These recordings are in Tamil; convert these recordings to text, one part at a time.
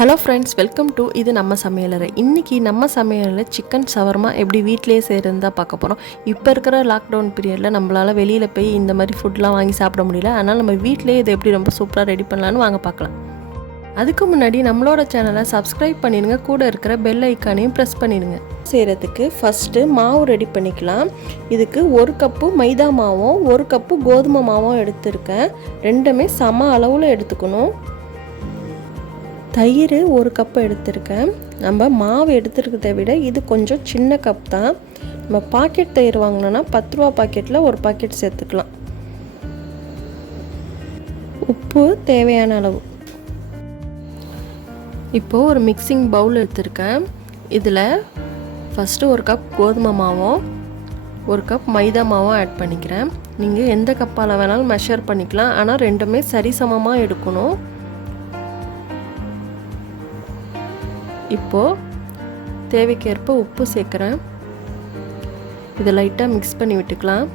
ஹலோ ஃப்ரெண்ட்ஸ், வெல்கம் டு இது நம்ம சமையலறை. இன்றைக்கி நம்ம சமையலில் சிக்கன் ஷவர்மா எப்படி வீட்டிலேயே செய்கிறது தான் பார்க்க போகிறோம். இப்போ இருக்கிற லாக்டவுன் பீரியடில் நம்மளால் வெளியில் போய் இந்த மாதிரி ஃபுட்லாம் வாங்கி சாப்பிட முடியல. அதனால் நம்ம வீட்டிலேயே இதை எப்படி ரொம்ப சூப்பராக ரெடி பண்ணலான்னு வாங்க பார்க்கலாம். அதுக்கு முன்னாடி நம்மளோட சேனலை சப்ஸ்கிரைப் பண்ணிடுங்க, கூட இருக்கிற பெல் ஐக்கானையும் ப்ரெஸ் பண்ணிடுங்க. செய்கிறதுக்கு ஃபஸ்ட்டு மாவு ரெடி பண்ணிக்கலாம். இதுக்கு 1 கப்பு மைதா மாவும் 1 கப்பு கோதுமை மாவும் எடுத்துருக்கேன். ரெண்டுமே சம அளவில் எடுத்துக்கணும். தயிர் 1 கப்பு எடுத்திருக்கேன். நம்ம மாவு எடுத்துருக்கிறத விட இது கொஞ்சம் சின்ன கப் தான். நம்ம பாக்கெட் தயிர் வாங்கினோன்னா 10 ரூபா பாக்கெட்டில் 1 பாக்கெட் சேர்த்துக்கலாம். உப்பு தேவையான அளவு. இப்போது ஒரு மிக்சிங் பவுல் எடுத்திருக்கேன். இதில் ஃபஸ்ட்டு 1 கப் கோதுமை மாவும் 1 கப் மைதா மாவும் ஆட் பண்ணிக்கிறேன். நீங்கள் எந்த கப்பால் வேணாலும் மெஷர் பண்ணிக்கலாம், ஆனால் ரெண்டுமே சரிசமமாக எடுக்கணும். இப்போது தேவைக்கேற்ப உப்பு சேர்க்குறேன். இதை லைட்டாக மிக்ஸ் பண்ணி விட்டுக்கலாம்.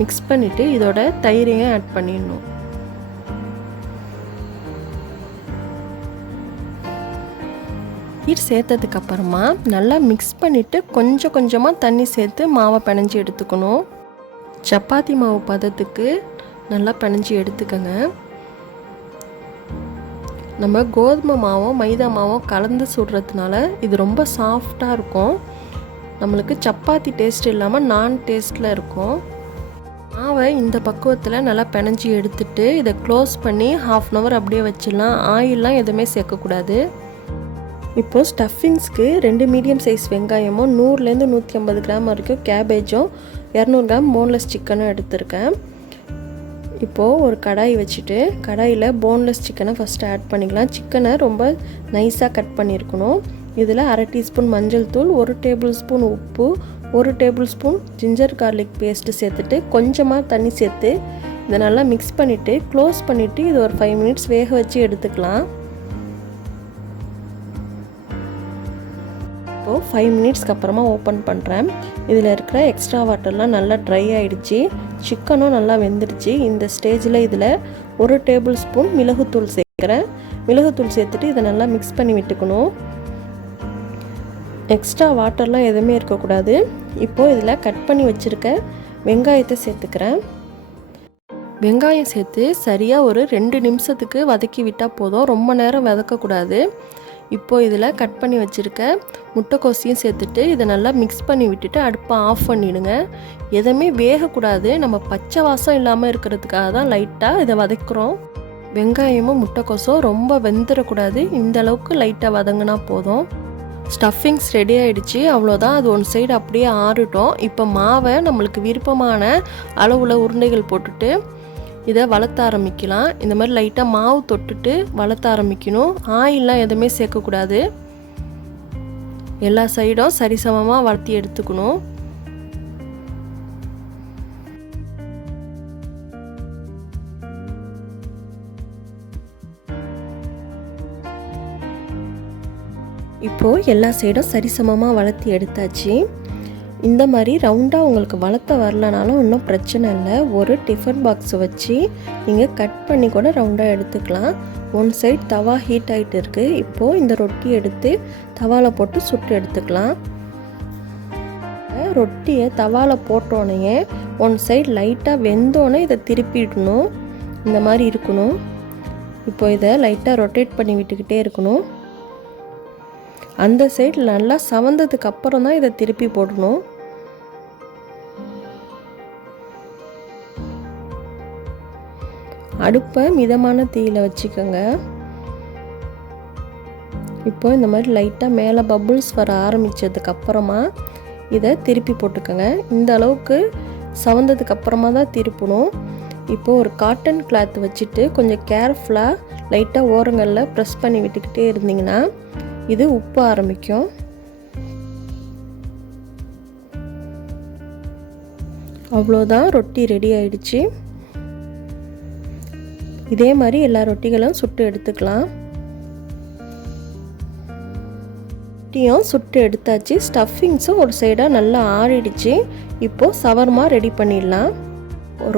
மிக்ஸ் பண்ணிவிட்டு இதோட தயிரையும் ஆட் பண்ணிடணும். தயிர் சேர்த்ததுக்கப்புறமா நல்லா மிக்ஸ் பண்ணிவிட்டு கொஞ்சம் கொஞ்சமாக தண்ணி சேர்த்து மாவை பிணைஞ்சி எடுத்துக்கணும். சப்பாத்தி மாவு பதத்துக்கு நல்லா பிணைஞ்சி எடுத்துக்கோங்க. நம்ம கோதுமை மாவும் மைதா மாவும் கலந்து சுடுறதுனால இது ரொம்ப சாஃப்டாக இருக்கும். நம்மளுக்கு சப்பாத்தி டேஸ்ட் இல்லாமல் நான் டேஸ்ட்டில் இருக்கும். மாவை இந்த பக்குவத்தில் நல்லா பிணைஞ்சி எடுத்துட்டு இதை க்ளோஸ் பண்ணி 1/2 hour அப்படியே வச்சிடலாம். ஆயிலெலாம் எதுவுமே சேர்க்கக்கூடாது. இப்போது ஸ்டஃபிங்ஸ்க்கு 2 மீடியம் சைஸ் வெங்காயமும் 100 to 150 கிராம் வரைக்கும் கேபேஜும் 200 கிராம் போன்லெஸ் சிக்கனும் எடுத்திருக்கேன். இப்போது ஒரு கடாய் வச்சுட்டு கடாயில் போன்லெஸ் சிக்கனை ஃபஸ்ட்டு ஆட் பண்ணிக்கலாம். சிக்கனை ரொம்ப நைஸாக கட் பண்ணியிருக்கணும். இதில் 1/2 டீஸ்பூன் மஞ்சள் தூள், 1 டேபிள் ஸ்பூன் உப்பு, 1 table spoon ginger garlic paste சேர்த்துட்டு கொஞ்சமாக தண்ணி சேர்த்து இதை நல்லா மிக்ஸ் பண்ணிவிட்டு க்ளோஸ் பண்ணிவிட்டு இது ஒரு 5 minutes வேக வச்சு எடுத்துக்கலாம். இப்போது 5 minutesக்கு அப்புறமா ஓப்பன் பண்ணுறேன். இதில் இருக்கிற எக்ஸ்ட்ரா வாட்டர்லாம் நல்லா ட்ரை ஆகிடுச்சு. சிக்கனும் நல்லா வெந்துடுச்சு. இந்த ஸ்டேஜில் இதில் 1 டேபிள் ஸ்பூன் மிளகுத்தூள் சேர்க்குறேன். மிளகுத்தூள் சேர்த்துட்டு இதை நல்லா மிக்ஸ் பண்ணி விட்டுக்கணும். எக்ஸ்ட்ரா வாட்டர்லாம் எதுவுமே இருக்கக்கூடாது. இப்போது இதில் கட் பண்ணி வச்சுருக்க வெங்காயத்தை சேர்த்துக்கிறேன். வெங்காயம் சேர்த்து சரியாக ஒரு 2 நிமிஷத்துக்கு வதக்கி விட்டால் போதும். ரொம்ப நேரம் வதக்கக்கூடாது. இப்போது இதில் கட் பண்ணி வச்சுருக்க முட்டைக்கோசையும் சேர்த்துட்டு இதை நல்லா மிக்ஸ் பண்ணி விட்டுட்டு அடுப்பை ஆஃப் பண்ணிவிடுங்க. எதுவுமே வேகக்கூடாது. நம்ம பச்சை வாசம் இல்லாமல் இருக்கிறதுக்காக தான் லைட்டாக இதை வதக்குறோம். வெங்காயமும் முட்டைக்கோசும் ரொம்ப வெந்துடக்கூடாது. இந்த அளவுக்கு லைட்டாக வதங்கினா போதும். ஸ்டஃபிங்ஸ் ரெடி ஆகிடுச்சு. அவ்வளோதான். அது ஒன் சைடு அப்படியே ஆறட்டும். இப்போ மாவை நம்மளுக்கு விருப்பமான அளவில் உருண்டைகள் போட்டுட்டு இதை வளர்த்த ஆரம்பிக்கலாம். இந்த மாதிரி லைட்டாக மாவு தொட்டுட்டு வளர்த்த ஆரம்பிக்கணும். ஆயிலெலாம் எதுவுமே சேர்க்கக்கூடாது. எல்லா சைடும் சரிசமமாக வளர்த்தி எடுத்துக்கணும். இப்போது எல்லா சைடும் சரிசமமாக வளர்த்தி எடுத்தாச்சு. இந்த மாதிரி ரவுண்டாக உங்களுக்கு வளர்த்த வரலனாலும் ஒன்றும் பிரச்சனை இல்லை. ஒரு டிஃபன் பாக்ஸை வச்சு நீங்கள் கட் பண்ணி கூட ரவுண்டாக எடுத்துக்கலாம். ஒன் சைட் தவா ஹீட் ஆகிட்டு இருக்குது. இப்போது இந்த ரொட்டி எடுத்து தவாவில் போட்டு சுட்டு எடுத்துக்கலாம். ரொட்டியை தவாவில் போட்டோன்னே ஒன் சைட் லைட்டாக வெந்தோன்னே இதை திருப்பிடணும். இந்த மாதிரி இருக்கணும். இப்போ இதை லைட்டாக ரொட்டேட் பண்ணி விட்டுக்கிட்டே இருக்கணும். அந்த சைடு நல்லா சவந்ததுக்கு அப்புறம் தான் இதை திருப்பி போடணும். அடுப்பை மிதமான தீயில் வச்சுக்கோங்க. இப்போ இந்த மாதிரி லைட்டாக மேலே பபுள்ஸ் வர ஆரம்பித்ததுக்கு அப்புறமா இதை திருப்பி போட்டுக்கோங்க. இந்த அளவுக்கு சவந்ததுக்கு அப்புறமா தான் திருப்பணும். இப்போது ஒரு காட்டன் கிளாத் வச்சுட்டு கொஞ்சம் கேர்ஃபுல்லாக லைட்டாக ஓரங்களில் ப்ரெஸ் பண்ணி விட்டுக்கிட்டே இருந்தீங்கன்னா இது உப்ப ஆரம்பிக்கும். அவ்வளோதான், ரொட்டி ரெடி ஆயிடுச்சு. இதே மாதிரி எல்லா ரொட்டிகளும் சுட்டு எடுத்துக்கலாம். ரொட்டியும் சுட்டு எடுத்தாச்சு. ஸ்டஃபிங்ஸும் ஒரு சைடாக நல்லா ஆறிடுச்சு. இப்போது ஷவர்மா ரெடி பண்ணிடலாம்.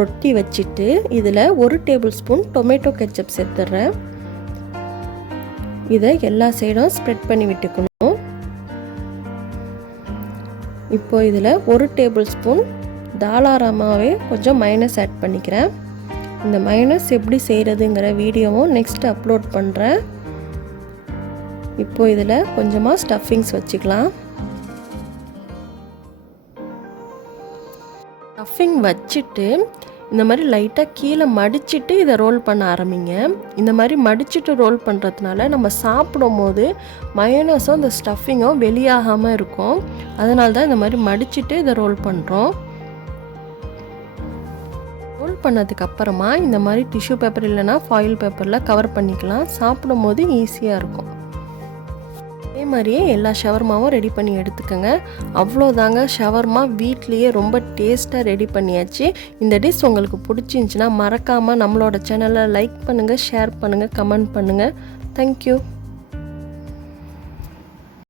ரொட்டி வச்சுட்டு இதில் 1 டேபிள் ஸ்பூன் டொமேட்டோ கெச்சப் சேர்த்துட்றேன். இதை எல்லா சைடும் ஸ்ப்ரெட் பண்ணி விட்டுக்கணும். இப்போ இதில் 1 டேபிள் ஸ்பூன் தாராளமாகவே கொஞ்சம் மைனஸ் ஆட் பண்ணிக்கிறேன். இந்த மைனஸ் எப்படி செய்கிறதுங்கிற வீடியோவும் நெக்ஸ்ட் அப்லோட் பண்ணுறேன். இப்போ இதில் கொஞ்சமாக ஸ்டஃபிங்ஸ் வச்சுக்கலாம். ஸ்டஃபிங் வச்சுட்டு இந்த மாதிரி லைட்டாக கீழே மடிச்சுட்டு இதை ரோல் பண்ண ஆரம்பிங்க. இந்த மாதிரி மடிச்சுட்டு ரோல் பண்ணுறதுனால நம்ம சாப்பிடும் போது மயோனஸும் இந்த ஸ்டஃபிங்கும் வெளியாகாமல் இருக்கும். அதனால தான் இந்த மாதிரி மடிச்சுட்டு இதை ரோல் பண்ணுறோம். ரோல் பண்ணதுக்கு அப்புறமா இந்த மாதிரி டிஷ்யூ பேப்பர் இல்லைனா ஃபாயில் பேப்பரில் கவர் பண்ணிக்கலாம். சாப்பிடும் போது ஈஸியாக இருக்கும். அதே மாதிரியே எல்லா ஷவர்மாவும் ரெடி பண்ணி எடுத்துக்கோங்க. அவ்வளோதாங்க, ஷவர்மா வீட்லேயே ரொம்ப டேஸ்ட்டாக ரெடி பண்ணியாச்சு. இந்த டிஷ் உங்களுக்கு பிடிச்சிருந்துச்சின்னா மறக்காமல் நம்மளோட சேனலை லைக் பண்ணுங்கள், ஷேர் பண்ணுங்கள், கமெண்ட் பண்ணுங்கள். தேங்க்யூ.